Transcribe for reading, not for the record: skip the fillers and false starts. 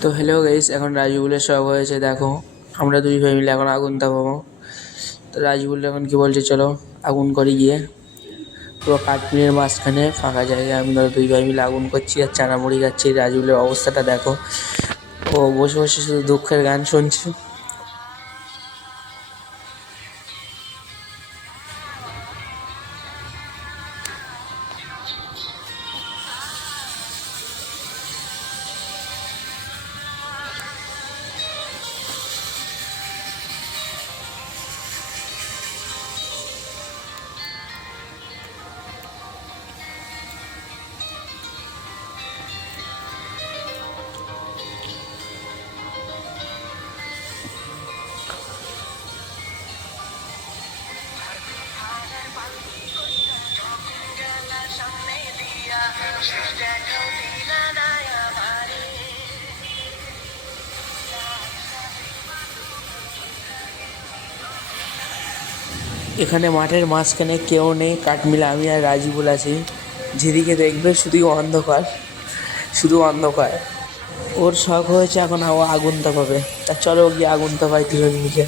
তো hello guys, এখন রাজুগুলের সব হয়েছে। দেখো আমরা দুই ভাই মিলে এখন আগুন তাপাবো। তো রাজুগুল এখন কি বলছে, চলো আগুন করি গিয়ে। পুরো কাঠমিলের মাঝখানে ফাঁকা জায়গায় আমরা দুই ভাই মিলে আগুন করছি আর চানামুড়ি খাচ্ছি। রাজুগুলের অবস্থাটা দেখো, ও বসে বসে শুধু দুঃখের গান শুনছে। এখানে মাঠের মাঝখানে কেউ নেই, কাঠমিলে আমি আর রাজীবুল আছি। যেদিকে দেখবে শুধু অন্ধকার, শুধু অন্ধকার। ওর শখ হয়েছে এখন ও আগুন তাপাবে। তা চলো গিয়ে আগুন তাপাই দুজন মিলে।